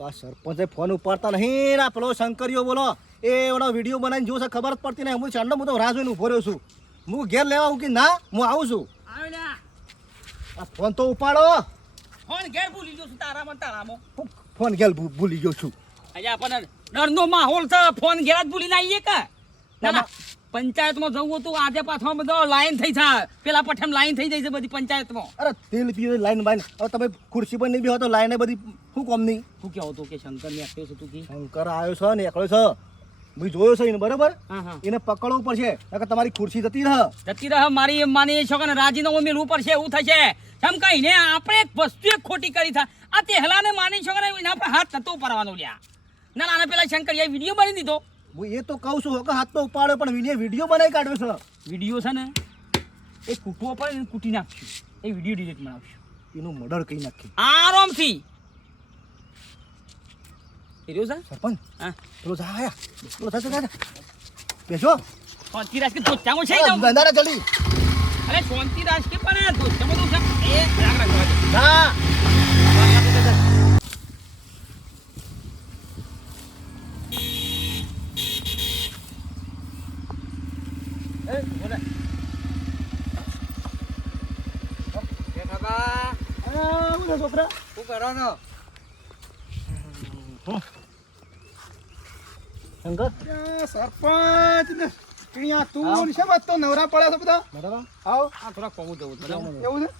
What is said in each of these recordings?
તો આ સરપંચે ફોન ઉપાડતા નહીં ના પેલો શંકરીઓ બોલો એ ઓનો વિડીયો બનાવીને જોશે ખબર જ પડતી નહીં હું ચાંદો હું તો રાહ જોઈને ઉભો રહ્યો છું હું ઘેર લેવા હું કે ના હું આવું છું આ ફોન તો ઉપાડો ફોન ઘેર ભૂલી ગયો છું તારામાં ફોન ઘેર ભૂલી ગયો છું અહીંયા આપણને ડરનો માહોલ છે ફોન ઘેર જ ભૂલીને આવીએ કે ના પંચાયતમાં જવું હતું આજે પાછો બધો લાઈન થઈ છે પેલા પઠેમ લાઈન થઈ જાય છે બધી પંચાયતમાં અરે તેલ પીવે લાઈન બાઈન હવે તમે ખુરશી પર નહીં બી તો લાઈને બધી શું કોમ નહીં શું કહેવો તો કે શંકર ને આપ્યો છે તું કે શંકર આવ્યો છે ને એકલો છે મેં જોયો છે એને બરાબર હા એને પકડવું પડશે નકર તમારી ખુરશી જતી રહે મારી માની છોકરાને રાજીનામું મેળવું પડશે એવું થશે એમ કહીને આપણે એક વસ્તુ એક ખોટી કરી છે આ તેહલાને માની છોકરાને એના આપણે હાથ નતો ઉપાડવાનો લ્યા ના નાના પેલા શંકર એ વિડીયો બનાવી દીધો હું એ તો કહું છું કે હાથ તો ઉપાડ્યો પણ વિડીયો બનાવી કાઢ્યો છે વિડીયો છે ને એ કૂટવો પડે ને કૂટી નાખશું એ વિડીયો ડિલીટ બનાવશું એનું મર્ડર કરી નાખ્યું આરામથી હીરો છે સરપંચ હા પેલો જા આયા પેલો જા બેસો શાંતિરાજ કે ધોચામાં છે ને બંધારા જલ્દી અરે શાંતિરાજ કે પણ ધોચામાં તો છે એ રાખ જા છોકરા શું કરો છો શંકર સરપંચ ને અહીંયા તું છે બસ તો નવરા પડ્યા છે બધા બરાબર આવો આ થોડા કોમું જવું બરાબર એવું છે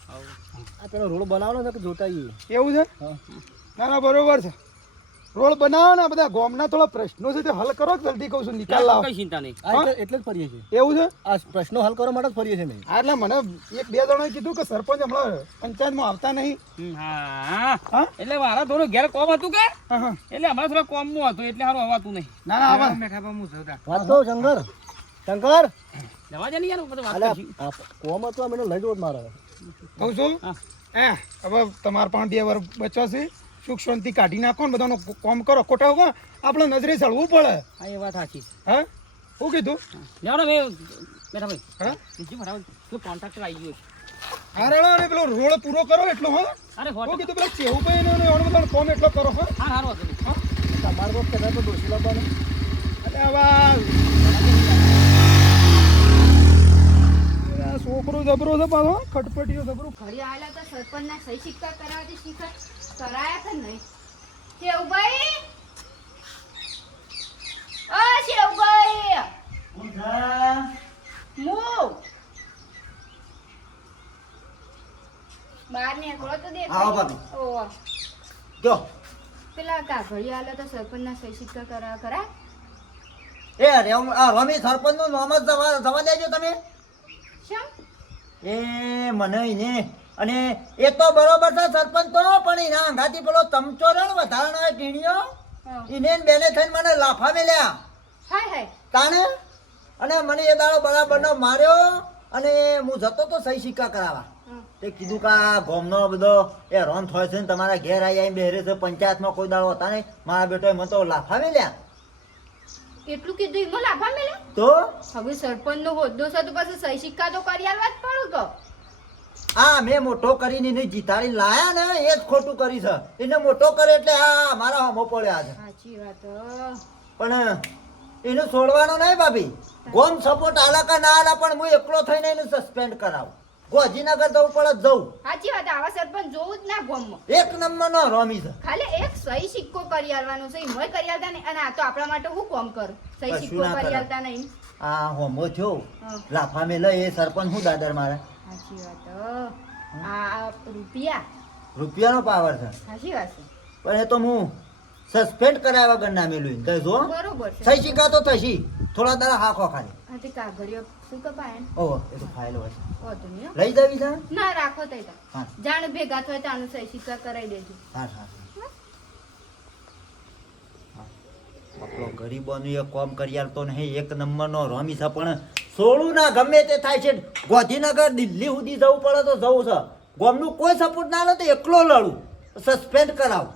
આ પેલો રોડ બનાવવાનો છે કે જોતા આવીએ એવું છે હા ના ના બરોબર છે રોડ બનાવો ને બધા ગામના થોડા પ્રશ્નો છે તે હલ કરો જલ્દી કહું છું નિકાલ લાવો કઈ ચિંતા નહીં એટલે જ ફરીએ છીએ એવું છે આ પ્રશ્નો હલ કરવા માટે જ ફરીએ છીએ મેં હા એટલે મને એક બે જણાએ કીધું કે સરપંચ હમણાં પંચાયતમાં આવતા નહીં હા હા એટલે મારા થોડું ઘેર કોમ હતું કે હા હા એટલે અમારે થોડા કોમમાં હતું એટલે સારું હવાતું નહીં ના ના આવા વાત તો શંકર જવા દે ને યાર બધું વાત અલ્યા કરશું. કોમ હતો મને લઈ જવો જ મારે કહું છું હા. હવે તમારા પણ 2 વર્ષ બચ્યા છે સુખ શાંતિ કાઢી નાખો ને બધાનો કોમ કરો ખોટા હોગા આપણે નજરે ચડવું પડે હા એ વાત સાચી હા શું કીધું જાઓ ને બેઠા ભાઈ હા બીજું બરાબર પેલો કોન્ટ્રાક્ટર આવી ગયો છે. હારણો ને પેલો રોડ પૂરો કરો એટલો હા અરે શું કીધું પેલા ચેહુભાઈ ને એનો બધા કોમ એટલો કરો હા હા સારું હતું હા તમારે તો કદાચ તો દોષી લાવવાનું એટલે હવે આ છોકરો જબરો છે પાછો ખટપટીઓ જબરો ઘરે આવેલા તો સરપંચના સહી સિક્કા કરાવતી શીખર કરાયા કે નહીં શેવભાઈ ઓ શેવભાઈ હું બહાર નીકળો તો દેખાય. આવો ભાભી. ઓહો. જો પેલા કાગળિયા આવેલા તો સરપંચના સહી સિક્કા કરા રમી સરપંચ નું નામ જ જવા દેજો તમે શેમ એ મને ને અને એ તો બરોબર છે સરપંચ તો પણ એના અંગાથી પેલો ચમચો રે ને વધારાનો એ ટીણીઓ હા. એને ને બેને થઈને મને લાફા મેલ્યા હાય હાય તાને અને મને એ દાડો બરાબરનો માર્યો અને હું જતો તો સહી સિક્કા કરાવવા હા. તે કીધું કે આ ગામનો બધો એ રોન થાય છે ને તમારા ઘેર આવી બેરે છે પંચાયતમાં કોઈ દાડો હતા નહીં મારા બેટોએ મને તો લાફા મેલ્યા એટલું કીધું એમાં લાભા મેલે તો હવે સરપંચનો હોદ્દો છે તો પછી સહી સિક્કા તો કરી આલવા જ પડું તો આ મેં મોટો કરીને એને જીતાડી લાયા ને એ જ ખોટું કરી છે એને મોટો કરે એટલે આ મારા હમો પડ્યા છે સાચી વાત પણ એને છોડવાનો નહીં ભાભી ગોમ સપોર્ટ આલા કા ના આલા પણ હું એકલો થઈને એને સસ્પેન્ડ કરાવું ગોજીનગર જવું પડે જવું સાચી વાત આવા સરપંચ જોવું જ ના ગામમાં એક નંબર નો રમી છે ખાલી એક સહી સિક્કો કરી આલવાનો છે એમય કરી આલતા નહીં અને આ તો આપણા માટે હું કામ કરું સહી કશું સિક્કો ના કરી કરે. આલતા નહીં આ હોમો થયો હા. લાફા મેલે એ સરપંચ હું દાદર મારે સાચી વાત આ રૂપિયા રૂપિયાનો પાવર છે સાચી વાત છે પણ એ તો હું સસ્પેન્ડ કરાવ્યા વગર ના મેલું તો જો બરોબર છે સહી સિક્કા તો થશી થોડા દાડા હાખો ખાલી આ તે કાગળિયો શું કપાય ને ઓહો એ તો ફાઇલ હોય છે વાંધો નહીં હો. લઈ જવી છે ના રાખો તઈ તો હા જાણ ભેગા થાય તાનું સહી સિક્કા કરાવી દેજો હા હા આપણો ગરીબોનું એક કોમ કરી આલતો નહીં એક નંબરનો રમી છે પણ સોળું ના ગમે તે થાય છે ગોધીનગર દિલ્હી સુધી જવું પડે તો જવું છે ગોમનું કોઈ સપોર્ટ ના લે તો એકલો લડું સસ્પેન્ડ કરાવ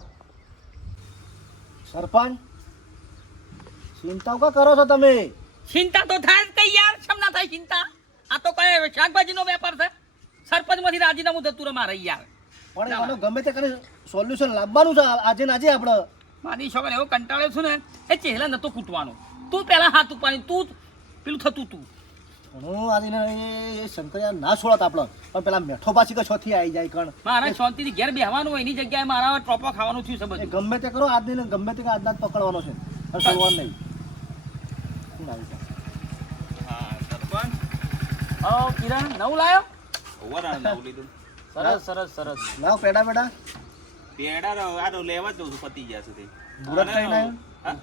સરપંચ ચિંતા કા કરો છો તમે ચિંતા તો થાય જ કઈ યાર શેમ ના થાય ચિંતા આ તો કઈ શાકભાજીનો વેપાર છે સરપંચમાંથી રાજીનામું થતું રે મારે યાર પણ એનું ગમે તે કરીને સોલ્યુશન લાવવાનું છે આજે ને આજે આપણે મારી છોકરા એવો કંટાળ્યો છું ને એ ચહેલા નતો કૂટવાનો તું પહેલા હાથ ઉપાડી તું પેલું થતું તું હું આજે એ શંકરિયા ના છોડત આપણે પણ પેલા મેઠો પાછી કે છોથી આવી જાય કણ મારા શાંતિથી ઘેર બેહવાનું હોય એની જગ્યાએ મારા ટોપો ખાવાનું થયું છે એ બધું ગમે તે કરો આજની ને ગમે તે આજના જ પકડવાનો છે અને કરવાનું નહીં શું લાગે છે? કિરણ નવું લાયો ઓવર નવું લીધું સરસ સરસ સરસ લાવ પેડા પેડા પેડા આ લેવા જ જઉં છું પતી ગયા સુધી મુરત કઈ ના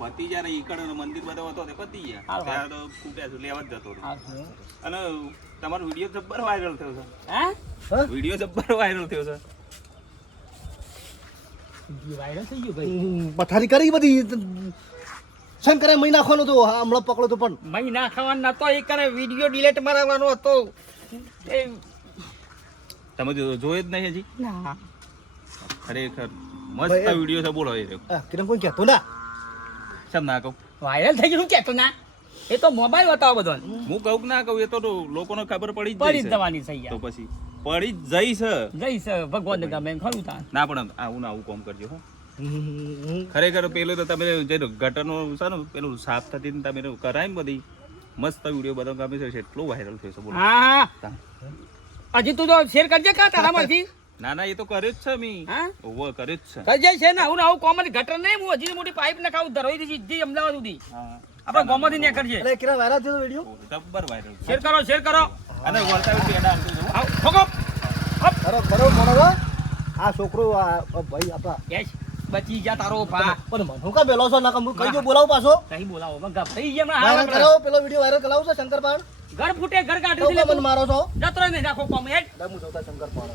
પતી જ્યારે ઈકડ મંદિર બધો હતો તે પતી ગયા ત્યારે તો ખૂટ્યા છું લેવા જ જતો હતો અને તમારો વિડીયો જબ્બર વાયરલ થયો છે હે વિડીયો જબ્બર વાયરલ થયો છે વાયરલ થઈ ગયું ભાઈ પથારી કરી બધી શંકરે મહી નાખવાનો તો હમણાં પકડો તો પણ મહી ના ખાવાનો નતો એ કરે વિડીયો ડિલીટ મારવાનો હતો એ તમે જોયે જ નહીં હજી ના ખરેખર મસ્ત વિડીયો છે બોલો એ રહ્યો કિરણ કોઈ કહેતો ના કેમ ના કહું વાયરલ થઈ ગયું કેતો ના એ તો મોબાઈલ બતાવો બધો હું કહું કે ના કહું એ તો લોકોને ખબર પડી જ પડી જાય જવાની થઈ તો યાર પછી પડી જ જઈ છે જઈશ ભગવાન ગમે એમ ખરું તા ના પણ આવું ના આવું કોમ કરજો હો ખરેખર પેલું તો તમે જે ગટરનો છે ને પેલું સાફ થતી ને તમે કરાય ને બધી મસ્ત વિડીયો બધો ગમે છે એટલો વાયરલ થયો છે બોલો હા હજી તું તો શેર કરજે કા તારામાંથી ના ના એ તો કર્યો જ છે મી હા ઓવો કર્યો જ છે કરજે છે ને આવું કોમન ગટર નહીં હું હજી મોટી પાઇપ નખાવું ધરોઈ દીધી સીધી અમદાવાદ સુધી હા આપણે ગોમાંથી ને કરજે એટલે કિરણ વાયરલ થયો વિડીયો જબ્બર વાયરલ શેર કરો અને વળતા પેડા આપજો જો. આવ ઠોકો ખરો ખરો મોણો આ છોકરો આ ભાઈ આપા યસ બચી જા તારો ભા પણ મને કા બેલો છો ના કમ કઈ જો બોલાવ પાછો કઈ બોલાવો મગ થઈ ગયા વાયરલ હમણાં કરો પેલો વિડીયો વાયરલ કરાવો છો શંકર પાણ ઘર ફૂટે ઘર તો કાઢ્યું મને છે મારો છો જતો રહે રાખો કોમ હેડ હું જોતા શંકર પાણ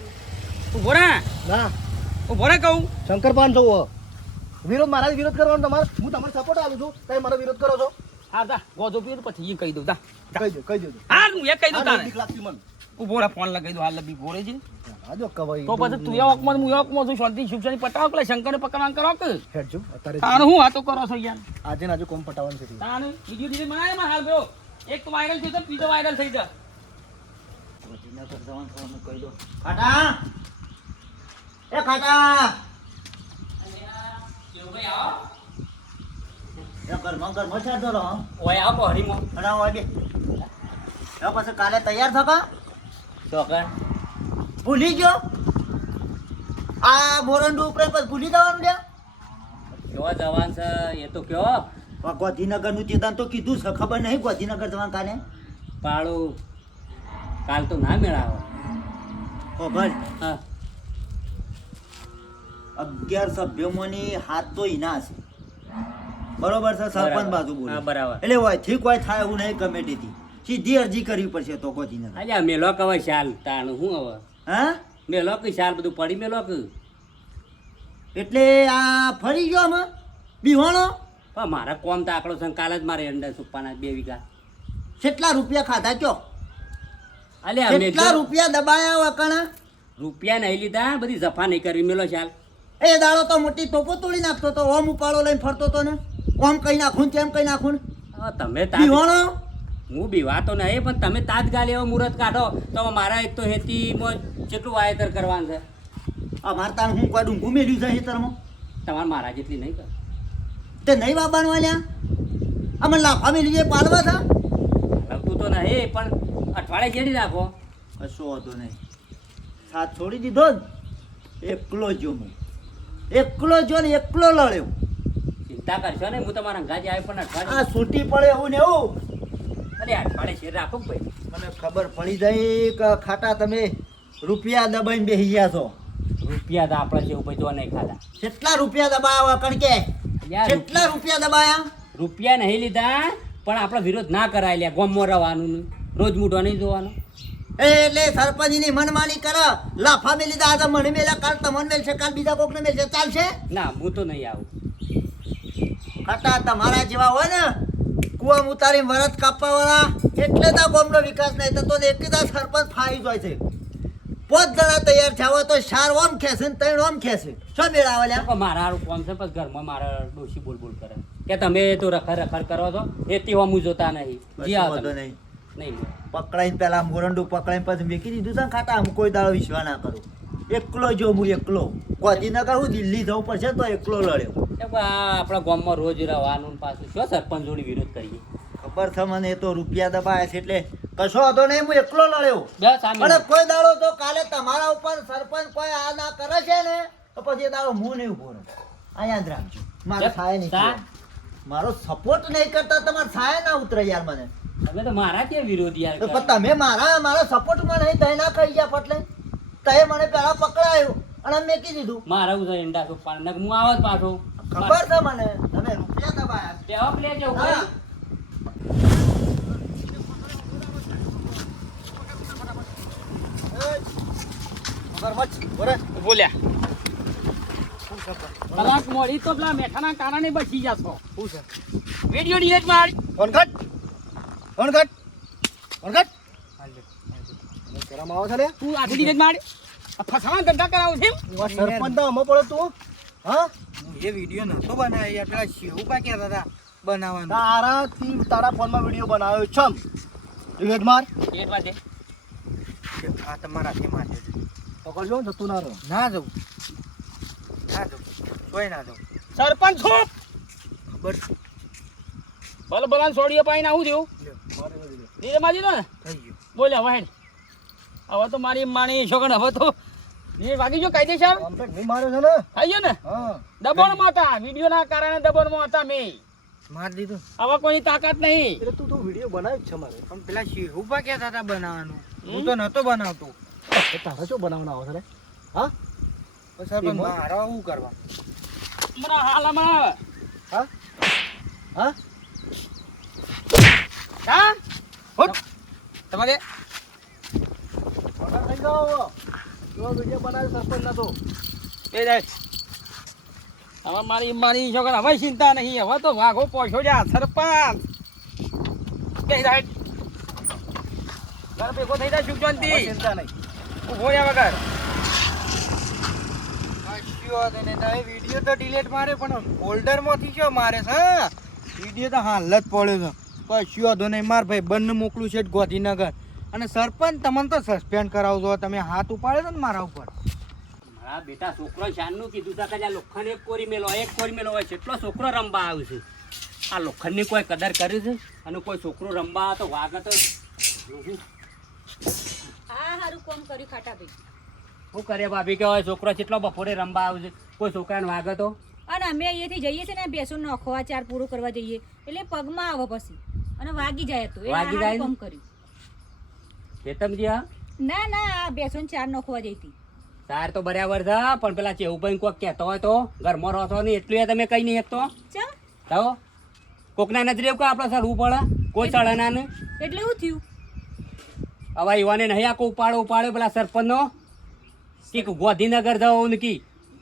ઉભો રે ના ઉભો રે કહું શંકર પાણ છો વિરોધ મારા જ વિરોધ કરવાનો તમારે હું તમારો સપોર્ટ આપું છું તમે મારો વિરોધ કરો છો હા દા ગોજો પીર પછી એ કહી દઉં દા કહી દો હા હું એ કહી દઉં આ તારે બીક લાગતી મને ઉભો રે ફોન લગાવી દઉં હાલ લબી ભોરે છે આજો કવાઈ તો પછી તું એ વખમાં હું એ વખમાં છું શાંતિ શુભશાની પટાવો કે શંકરને પકડવાનું કરો કે હેડજો અત્યારે તારે હું વાતો કરો છો યાર આજે ને આજે કોમ પટાવવાનું છે તારે બીજું દીધી મને એમાં હાલ ગયો એક તો વાયરલ થયું તો બીજો વાયરલ થઈ જા ખાટા એ ખાટા એ ઘરમાં છાડતો રહો ઓય આવો હરીમો અને આવો બે એ પછી કાલે તૈયાર થકો ચોકર ભૂલી ગયો આ મોરંડું ઉપરે પછી ભૂલી જવાનું લ્યા કેવા જવાન છે એ તો કયો ગાંધીનગર નું ચેતન તો કીધું છે ખબર નહીં ગાંધીનગર જવાનું કાલે પાળું કાલ તો ના મેળાવો ઓ ભાઈ હા 11 સભ્યોમાંની હાથ તો ઈના છે બરોબર છે સરપંચ બાજુ બોલે હા બરાબર એટલે હોય ઠીક હોય થાય એવું નહીં કમિટીથી સીધી અરજી કરવી પડશે તો ગાંધીનગર અલ્યા મેલો કવાય શાલ તાણ હું હવે હા મેલો કે શાલ બધું પડી મેલો કે એટલે આ ફરી ગયો આમાં બીવાણો પણ મારા કોમ તો આકડો છે કાલ જ મારે અંડા સુપાના 2 વીઘા કેટલા રૂપિયા ખાધા ચો અલ્યા કેટલા રૂપિયા દબાયા વકણા રૂપિયા નહીં લીધા બધી જફા નહીં કરવી મેલો શાલ એ દાડો તો મોટી તોપો તોડી નાખતો તો ઓમ ઉપાડો લઈને ફરતો તો ને ઓમ કઈ નાખું તેમ કઈ નાખું હવે તમે તાત બીવાણો હું બીવાતો નહીં પણ તમે તાત્કાલિક એવો મુહૂર્ત કાઢો તો મારા એક તો હેતીમાં જેટલું વાવેતર કરવાનું છે અમાર તાણ હું કોઈ ડુંગું મેલ્યું છે ખેતરમાં તમારે મારા જેટલી નહીં કર તે નહીં બાબાનું આલ્યા અમે લાફા મેલી જાય પાલવા થા લગતું તો નહીં પણ અઠવાડિયે જેડી રાખો કશો હતો નહીં સાથ છોડી દીધો ને એકલો જો હું એકલો જો ને એકલો લડ્યો ચિંતા કરશો ને હું તમારા અંગાજી આવી પણ અઠવાડિયે આ છૂટી પડે એવું ને એવું અરે અઠવાડિયે શેર રાખો કે ભાઈ મને ખબર પડી જાય કે ખાટા તમે રૂપિયા દબાઈને બેસી ગયા છો રૂપિયા તો આપણે જેવું ભાઈ જો નહીં ખાધા કેટલા રૂપિયા દબાયા કણ કે યાર કેટલા રૂપિયા દબાયા રૂપિયા નહીં લીધા પણ આપણે વિરોધ ના કરાય લ્યા ગોમમાં રહેવાનું નહીં રોજ મૂઠો નહીં જોવાનું એટલે સરપંચની મનમાની કરો લાફા મેલી દા આજે મને મેલા કાલ તમને મેલશે કાલ બીજા કોકને મેલશે ચાલશે ના હું તો નહીં આવું ખાટા તમારા જેવા હોય ને કુવા ઉતારી વરત કાપવા વાળા એટલે તો ગામનો વિકાસ નહીં થતો ને એકદા સરપંચ ફાઈ જાય છે 5 જણા તૈયાર થયા હોય તો 4 ઓમ ખેસે ને 3 ઓમ ખેસે શું મેળાવલ્યા પણ મારા હારું કોમ છે પણ ઘરમાં મારા ડોશી બોલ બોલ કરે કે તમે તો રખડ કરો છો એથી હું જોતા નહીં જી આવો વાંધો તમે. નહીં નહીં પકડાઈને પેલા મોરંડું પકડાઈને પછી મેકી દીધું છે ને ખાટા આમ કોઈ દાડો વિશ્વાસ ના કરું એકલો જો હું એકલો ગાંધીનગર હું દિલ્હી જવું પડશે તો એકલો લડ્યો. એ બા, આપણા ગામમાં રોજ રહેવાનું ને પાછું શું સરપંચ જોડી વિરોધ કરીએ. ખબર છે મને, એ તો રૂપિયા દબાયા છે એટલે કશો હતો નહીં, હું એકલો લડ્યો. બસ આમ અને કોઈ દાડો તો કાલે તમારા ઉપર સરપંચ કોઈ આ ના કરે છે ને તો પછી એ દાડો હું નહીં ઉભો રહું. આ યાદ રાખજો. મારો સાય નહીં સા? મારો સપોર્ટ નહીં કરતા તમારે સાય ના ઉતરે યાર મને. તમે તો મારા કે વિરોધ યાર તો પણ તમે મારા સપોર્ટમાં નહીં તય ના કહી ગયા પટલે તય મને પેલા પકડાયો અને મેં કીધું દીધું. મારા ઉધર ઈંડા તો પાડ નક હું આવત પાછો ખબર છે મને તમે રૂપિયા દબાયા. બેહો પ્લે જવું હા. બોલ્યા કલાક મોડી તો પેલા મેઠાના કારણે બચી જશો. વિડીયો ડિલેટ માર. Phone cut. શરમ આવે છે લે? તું આખી ડિલેટ માર. આ ફસાવાના ધંધા કરાવું છે એમ? એવા સરપંચ ના હમો પડે તું? હા? એ વિડીયો નતો બનાવ્યો યાર, પેલા શેહુબા કહેતા હતા બનાવવાનો. તારા ફોનમાં વિડીયો બનાવ્યો છમ. ડિલેટ માર. ડિલેટ માર દે. આ તમારા હાથે મારજો. પકડજો જતું ના રહો. ના જવું, કોઈ ના જવું. સરપંચ છો ખબર ભલે ભલા છોડીએ પાઈને આવું થયું નીરે માજી ને થઈ ગયું. બોલ્યા વાહેડ હવે તો મારી માણી છોકરા હવે તો એ વાગી જો કાયદેસર કમ્પ્લેટ નહીં માર્યો છે ને? થઈ ગયો ને હા. દબાણમાં હતા વિડીયોના કારણે દબાણમાં હતા મેં માર દીધું. હવે કોઈની તાકાત નહીં. એટલે તું વિડીયો બનાવ્યો જ છે મારે. પણ પેલા શેહુબા કહેતા હતા બનાવવાનું, હું તો નતો બનાવતો. તો તારે શું બનાવવાના આવે છે રે? હા? પણ સરપંચ મારે શું કરવા? હમણાં હાલ હમણાં હા? હા? હા હુટ. તમારે પકડ થઈ જાઓ. જો વિડીયો બનાવ્યો સરપંચ ના તો. બે જાય હવે મારી મારી છોકરા હવે ચિંતા નહીં, હવે તો વાઘો પોછો જા સરપંચ બે જાય ઘર ભેગો થઈ જાય સુખ શાંતિ હવે ચિંતા નહીં. ઉભો રહ્યા વગર વિડીયો તો ડિલીટ મારે પણ ફોલ્ડર માંથી શું મારે છે? વિડીયો તો હાલ જ પડ્યો છે. કશું વાંધો નહીં, માર ભાઈ બંને મોકલું છે ગાંધીનગર. અને સરપંચ તમને તો સસ્પેન્ડ કરાવજો, તમે હાથ ઉપાડે છે ને મારા ઉપર. મારા બેટા છોકરો શાનનું કીધું તા કે આ લોખંડ એક કોરી મેલો હોય છે એટલો છોકરો રમવા આવ્યો છે. આ લોખંડની કોઈ કદર કરી છે અને કોઈ છોકરો રમવા આવે તો વાગે તો આ હારું કોમ કર્યું ખાટા ભાઈ. શું કરે ભાભી કે છોકરો કેટલો બપોરે રમવા આવે છે કોઈ છોકરાને વાગે તો અને અમે અહીંયાથી જઈએ છીએ ને બેસું નોખવા ચાર પૂરું કરવા જઈએ એટલે પગમાં આવે પછી અને વાગી જાય તો એ વાગી જાય હારું ને? કોમ કર્યું. ખેતમજી હા ના ના આ બેસું ચાર નોખવા જઈતી. તાર તો બરાબર છે પણ પેલા ચેવુભાઈ કોઈક કહેતો હોય તો ઘરમાં રહો છો ને એટલું તમે કઈ નહીં શકતો ચમ તો કોકના નજરે એવું કે આપણે સડવું પડે કોઈ ચડના ને એટલે શું થયું? હવે યુવાને નહીં આખો ઉપાડો પેલા સરપંચનો કે ગાંધીનગર જવું ને કી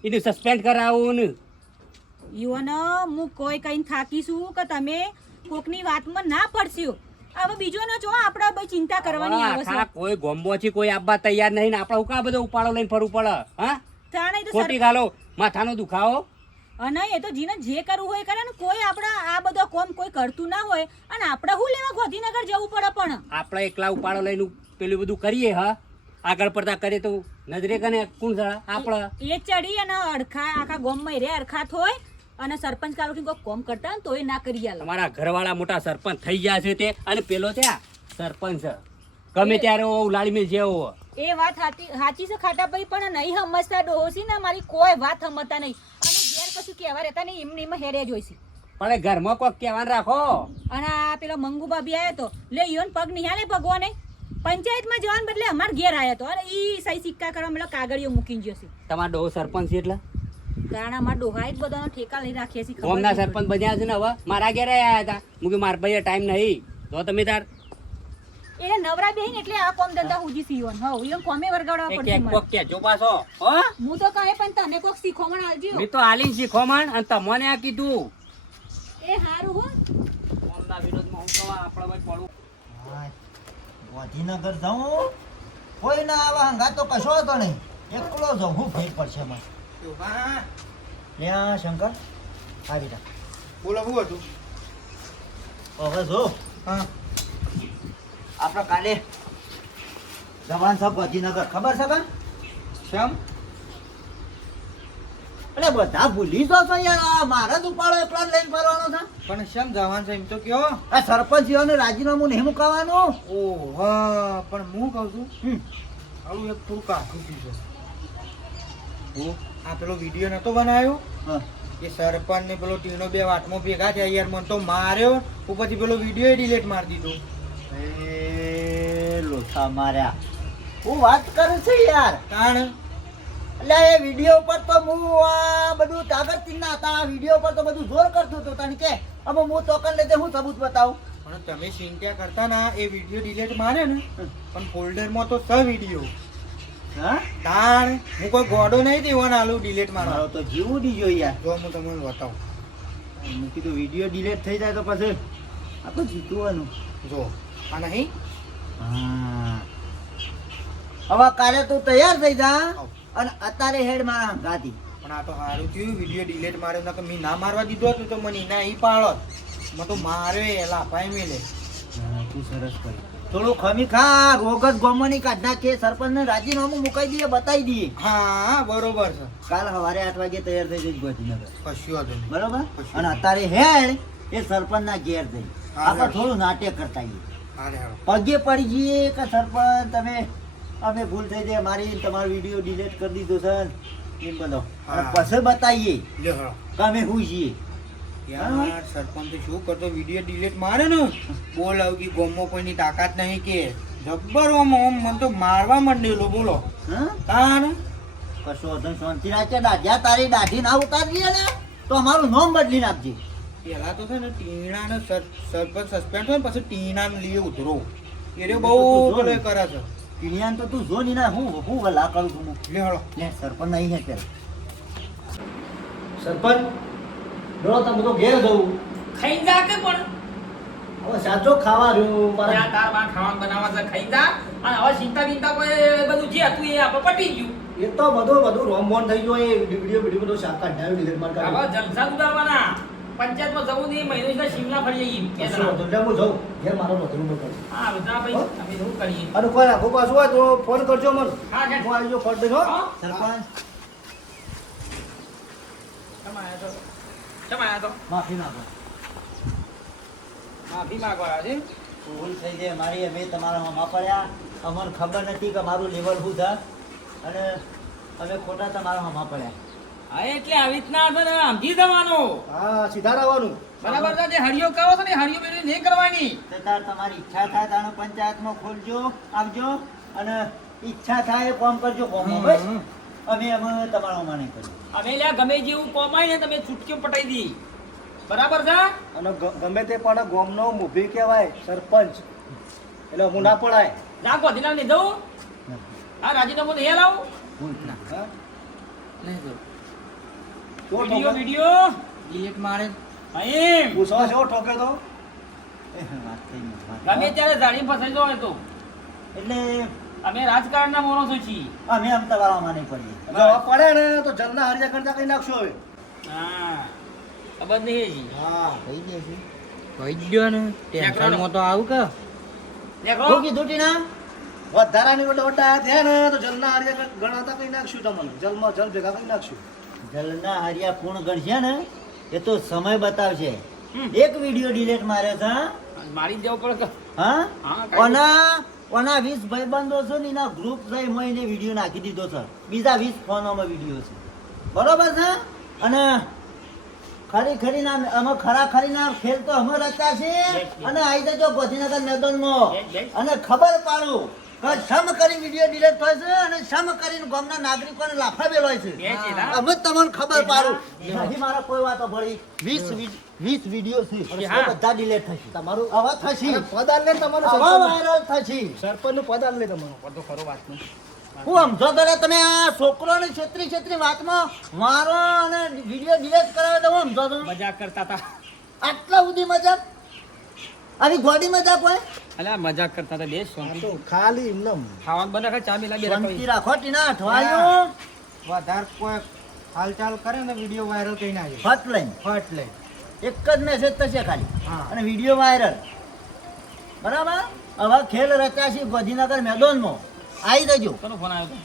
એને સસ્પેન્ડ કરાવું ને યુવાનો હું કોઈ કઈ થાકીશું કે તમે કોકની વાતમાં ના પડશો. હવે બીજો ન જો આપણે ભાઈ ચિંતા કરવાની આવે આખા છે. કોઈ ગોમ્બોથી કોઈ આપવા તૈયાર નહીં ને આપણે ઉકા બધો ઉપાડો લઈને ફરવું પડે હા તાણે તો ખોટી ગાલો માથાનો દુખાવો અને એ તો જીને જે કરવું હોય એ કરે ને કોઈ આપણા આ બધો કોમ કોઈ કરતું ના હોય અને આપણે શું લેવા ગાંધીનગર જવું પડે પણ આપણે એકલા ઉપાડો લઈને પેલું બધું કરીએ હા આગળ પડતા કરીએ તો નજરે કને કોણ સળા આપણે એ ચડી અને અડખા આખા ગોમમાં રે અડખાત હોય અને સરપંચ કાલો કોઈ કોમ કરતા હોય ને તોય ના કરી આલો. તમારા ઘરવાળા મોટા સરપંચ થઈ ગયા છે તે અને પેલો ત્યાં સરપંચ ગમે ત્યારે ઉલાડી મેં જેવો એ વાત સાચી છે ખાટા ભાઈ પણ નહીં સમજતા ડોસી ને મારી કોઈ વાત સમજતા નહીં અને ઘેર કશું કહેવા રહેતા નહીં એમને એમાં હેડે જોઈશે. પણ ઘરમાં કોઈક કહેવાનું રાખો અને આ પેલો મંગુ બાબી આવ્યો તો લે ઈવન પગ નિહાળે ભગવાને પંચાયતમાં જવાને બદલે અમાર ઘેર આવ્યો તો અને ઈ સહી સિક્કા કરવા મેલો કાગળિયો મૂકીને જશે. તમારા ડો સરપંચ છે એટલે કારણ અમાર ડોહા જ બધાનો ઠેકા લઈ રાખીએ છીએ. ગામના સરપંચ બન્યા છે ને હવે મારા ઘેરે આવ્યા હતા હું કે મારા ભાઈ ટાઈમ નહીં તો તમે તાર એટલે નવરા બેહીને એટલે આ કોમ ધંધા હુજી સીવન હો ઈવન કોમે વરગાડવા પડશે મને. કોક કેજો પાછો હો હું તો કહે પણ તને કોક શીખવણ આલજો. મેં તો આલી શીખોમણ અને તમને આ કીધું એ હારું હો. ગામના વિરોધમાં હું કવા આપણે ભાઈ પડું ગાંધીનગર જાઉં કોઈ ના આવે હંગા તો કશો હતો નહીં, એકલો જાઉં હું ફેર પડશે મને. ત્યાં શંકર આવી જા. બોલો શું હતું? હવે જો હા આપણે કાલે જવાન સાહેબ ગાંધીનગર ખબર છે કે કેમ? એટલે બધા ભૂલી જો છો યાર, આ મારા જ ઉપાડો એકલા જ લઈને ફરવાનો છે. પણ શેમ જવાનું છે એમ તો કયો. આ સરપંચીઓને રાજીનામું નહીં મુકાવાનું. ઓહો, પણ હું કહું છું આવું એક થોડું કાઢું છે. આ પેલો વિડીયો નતો બનાવ્યો હા. એ સરપંચ ને પેલો ટીનો બે વાટમાં ભેગા થયા યાર, મને તો માર્યો પછી પેલો વિડીયો ડિલીટ મારી દીધો. એ લોથા માર્યા, હું વાત કરું છું યાર. કારણ એટલે એ વિડીયો પર તો હું આ બધું તાગરતી ના હતા, આ વિડીયો પર તો બધું જોર કરતો હતો. તને કે હવે હું તોકન લેતે હું સબૂત બતાવું. પણ તમે ચિંતા કરતા ના, એ વિડીયો ડિલીટ મારે ને પણ ફોલ્ડરમાં તો વિડીયો. હા, તાણ હું કોઈ ગોડો નહીં દેવાનો આલું ડિલીટ મારો મારવા. તો જીવું દીજો યાર. જો હું તમને બતાવું. મેં કીધું વિડીયો ડિલીટ થઈ જાય તો પછી આ તો જીતવાનું. જો આ નહીં. હા, હવે કાલે તું તૈયાર થઈ જા અને અત્યારે હેડ મારા ગાતી. પણ આ તો સારું થયું વિડીયો ડિલીટ માર્યો, નકર મેં ના મારવા દીધો હતું તો મને ના ઈ પાડો. મને તો માર્યો એ લાપાઈ મેલે. તું સરસ કરી. થોડું ખમી ખા, રોગત ગોમની કાઢના કે સરપંચને રાજીનામું મુકાઈ દઈએ, બતાવી દઈએ. હા બરોબર છે. કાલ સવારે 8 વાગે તૈયાર થઈ જઈશ ગાંધીનગર. કશું વાંધો નહીં. બરોબર. અને અત્યારે હેડ એ સરપંચના ઘેર જઈ આપણે થોડું નાટ્ય કરતા આવીએ. હારે હારો. પગે પડી જઈએ કે સરપંચ તમે અમે ભૂલ થઈ જાય મારી, તમારો વિડીયો ડિલીટ કરી દીધો સર એમ બધો. અને હા. પછી બતાવીએ લ્યો હારો. કે અમે હું છીએ. યાર સરપંચ તો શું કરતો, વિડીયો ડિલીટ મારે ને બોલ આવું કે ગોમમાં કોઈની તાકાત નહીં કે જબ્બર ઓમ મને તો મારવા માંડેલો બોલો. હા, તાન કશો વાંધો નહીં, શાંતિ રાખજે. દાઢિયા તારી દાઢી ના ઉતારીએ ને તો અમારું નામ બદલી નાખજે. પેલા તો છે ને ટીણાને સરપંચ સસ્પેન્ડ હોય ને પછી ટીણાને લીએ ઉતરો એ રહ્યો બહુ પેલો એ કરે છે. કિણિયાન તો તું જો ની ના, હું વલા કરું છું હું. લે હળો. લે સરપંચ નહીં હે ત્યારે. સરપંચ ડરો તમે તો ઘેર જવું. ખાઈ જા કે પણ હવે સાચો ખાવા રહ્યું મારા. ત્યાં તાર માં ખાવાનું બનાવવા છે, ખાઈ જા. અને હવે ચિંતા બિંતા કોઈ બધું જે હતું એ આપણે પટી ગયું. એ તો બધું રોમબોન થઈ ગયો. એ વિડીયો બધું શાક કાઢ્યા ડિલીટ માર હવે કાઢ્યો. જલસા ઉતારવાના. પંચાયતમાં જવું નહીં, મહિનો સુધી શિમલા ફરી જઈએ. કશો વાંધો નહીં, હું જાઉં ઘેર મારો નોકરી ઉપર કરું. હા બધા ભાઈ અમે શું કરીએ. અને કોઈ આખું પાછું હોય તો ફોન કરજો મને. હા કે હું આવી જાઉં ફટ દઈને હો. હા? સરપંચ કેમ આયા તો? કેમ આયા તો? માફી માંગો. માફી માંગવા આવ્યા છે. ભૂલ થઈ જાય મારી, અમે તમારા મામા પડ્યા. અમને ખબર નથી કે મારું લેવલ શું છે અને અમે ખોટા તમારા મામા પડ્યા. હા એટલે આવી રીતના આપણે સમજી જવાનું. હા સીધા રહેવાનું. બરાબર છે. જે હરિયો કરો છો ને હરિયો બેરી નહીં કરવાની. તો તાર તમારી ઈચ્છા થાય તાણે પંચાયતમાં ખોલજો, આવજો અને ઈચ્છા થાય એ કામ કરજો ગામમાં. બસ અમે તમારા મામા નહીં કરીએ. અમે લ્યા ગમે જેવું કોમાય ને તમે છૂટકીઓ પટાઈ દી. બરાબર છે. અને ગમે તે પણ ગામનો મુભી કહેવાય સરપંચ, એટલે હું ના પડાય. જા ગોધીના લઈ જવું. હા રાજીનામું નહીં લાવું. ભૂલ ના. હા? નહીં જવું. જો વિડીયો ઠોકે. વિડીયો ડિલીટ મારે. અહીં ગુસ્સો છે હો, ઠોકે તો. એ વાત થઈ ગઈ, વાત. ગમે ત્યારે ઝાડી ફસાઈ જાય તો એટલે અમે રાજકારણના માણસો છીએ. અમે તમારા મામા નહીં પડીએ. જવા પડે ને તો જલના હરિયા કરતા કઈ નાખશો હવે. હા ખબર નહીં. હા થઈ જશે. કહી ગયો ને ટેન્શનમાં તો આવું કે દેખો શું કીધું ટીના? વધારાની વડા થયા ને તો જલના હરિયા ગણાતા કઈ નાખશું તમને. જલમાં જલ ભેગા કઈ નાખશું. જલના હરિયા કોણ ગણશે ને એ તો સમય બતાવશે. હમ. એક વિડીયો ડિલીટ માર્યો છે. હા? મારી જ દેવું પડે કે હા, હા, કાંઈ ઓના 20 ભાઈબંધો છે ને એના ગ્રુપ જઈ મોઈને વિડીયો નાખી દીધો છે. બીજા 20 ફોનોમાં વિડીયો છે. બરોબર છે. અને અમે ખરા ખરીના ખેલ તો અમે રચ્યા છે. અને આવી જજો ગોધીનગર મેદાનમાં અને ખબર પાડું કે સમ કરી વિડીયો ડિલીટ થાય છે અને સમ કરીને ગામના નાગરિકોને લાફા બેલોય છે. બે છે ના? અમે તમને ખબર પાડું. નથી મારા કોઈ વાતો પડી. 20 વિડીયો છે. હા. એ બધા ડિલીટ થશે. તમારું આવા થશે. અને પદ આલ લે તમારું આવા સરપંચ. વાયરલ થશે. સરપંચનું પદ આલ લે તમારું. પડતો ખરો વાતનું. હું સમજો તો રે તમે આ છોકરોને છેતરી વાતમાં મારો અને વિડીયો ડિલીટ કરાવે તો હું સમજો તો મજાક કરતા હતા. આટલા સુધી મજાક આવી ગોડી મજાક હોય. અલ્યા મજાક કરતા હતા. બેસ આ શાંતિ. તો ખાલી એમનેમ. ખાવાનું બને ચા મિલા બે શાંતિ રાખો ટીના. અઠવાડિયું વધારે કોઈ હાલચાલ કરે ને વિડીયો વાયરલ કઈ ના જાય. ફટ લઈને ફટ લે. એક જ મેસેજ થશે ખાલી હા. અને વિડીયો વાયરલ. બરાબર. હવે ખેલ રચ્યા છે ગોધીનગર મેદાનમાં. આવી જજો. કોનો ફોન આવ્યો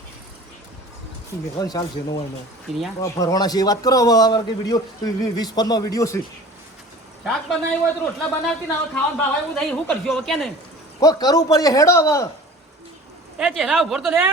મેં ચાલ છે નો એનો કિરિયા ભરવાના છે એ વાત કરો હવે કે વિડીયો 20 વિડીયો છે શાક બનાવ્યું હોય તો રોટલા બનાવતી ને હવે ખાવાનું ભાવ એવું થઈ શું કરશું હવે કે ને કોઈ કરવું પડે હેડો હવે એ ચહેરા ઉભો તો લે